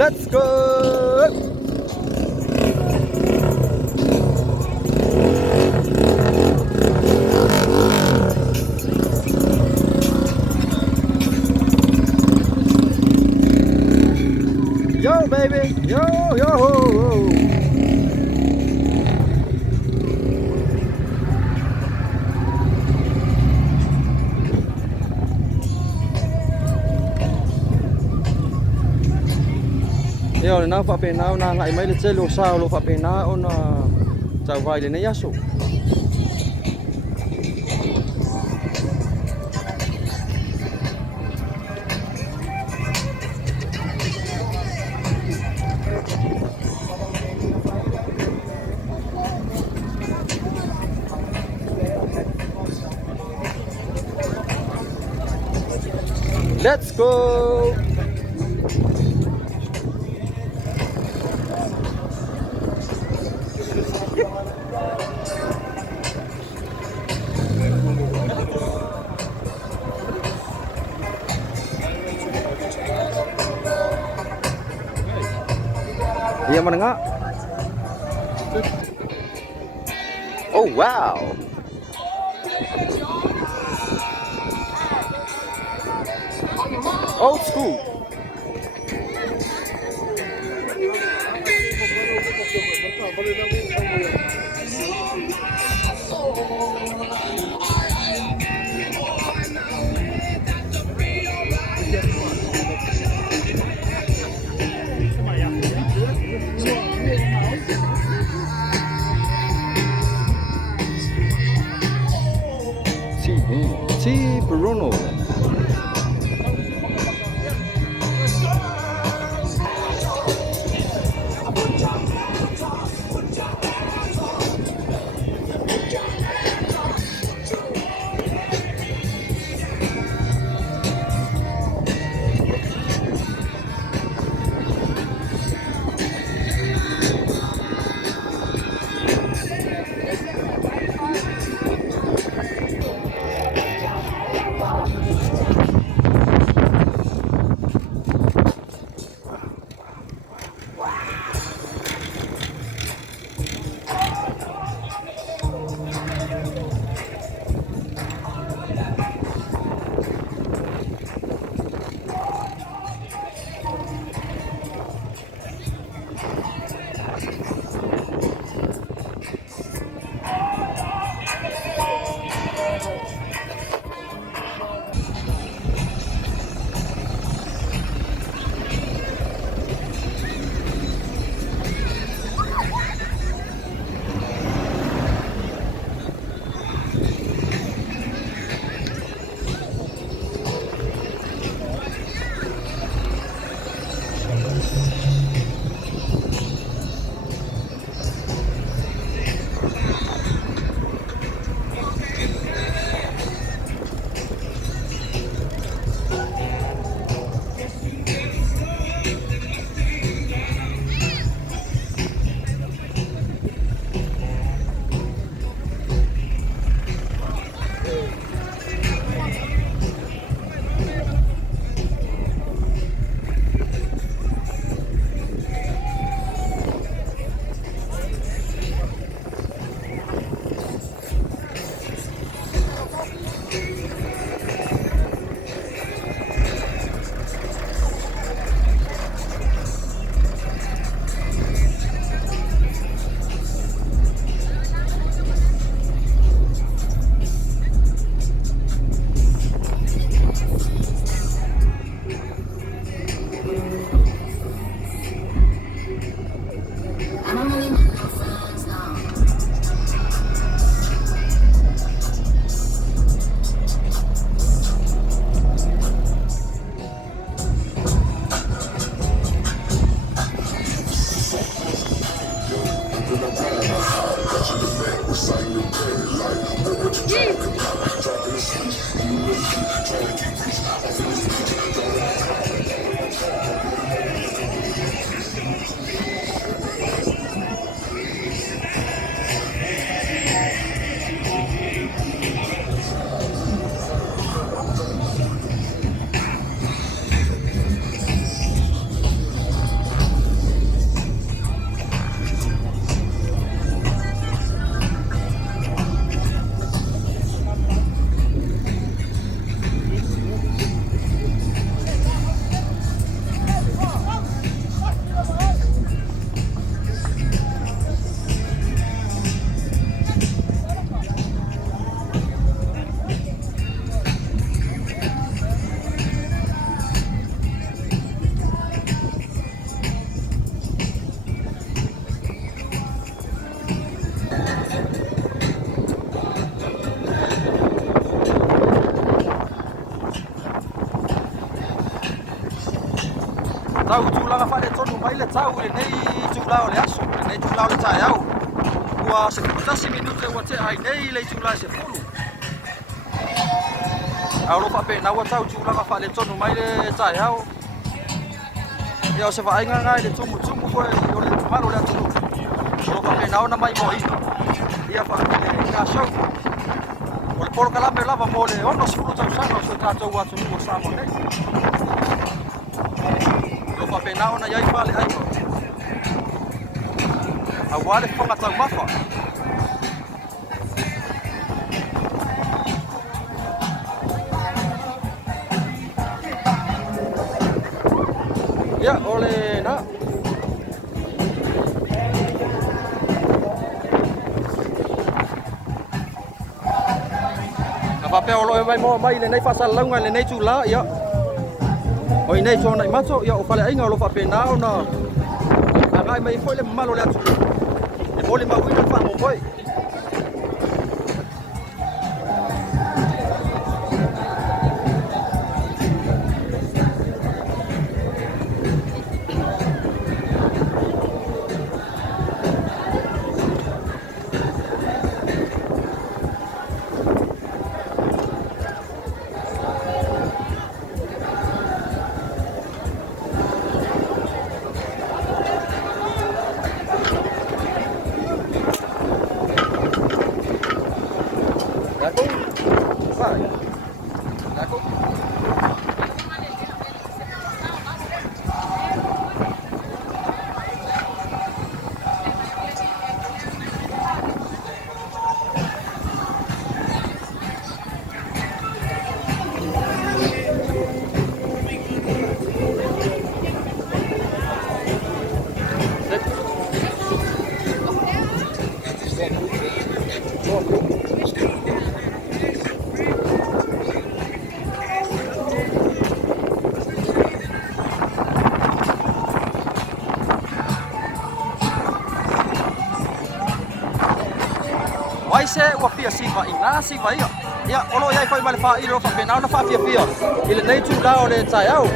Let's go. Yo baby, yo yo. Yo na fa pena na ngai mai le tselo sa lo fa pena ona tsa vai le ne yaso. Let's go. Iya mana enggak? Oh wow. Old school. Si Bruno. tau tulaga fa le tonu mai le tau le nei tulao le aso le nei tulao le taiau ua se tasi minute ua te ai nei le tulao se fulu au lo fa pe na ua tau tulaga fa le tonu mai le taiau ia o se vaainga ngai le tumu koe o le maro le atu o lo fa pe na ona mai mo ino ia fa le nga show o le polo kalame lava mo le ono sifulu tau sanga o se tatou atu nua SAMOA nei lo fa pe na ona iai fa le aipa a wale fonga tau mafa ya ole na apa pe olo mai mo mai le nei fa sal launga le nei tula ya oi nei so na macho ya o fale ainga lo fa pe na ona ai mai foi le malo le atu e mole ma wina fa mo foi Wai se ua fia siva ina siva ia olo ia foi male fa ilo fa pena na fa fia ile nei tu lao le tai au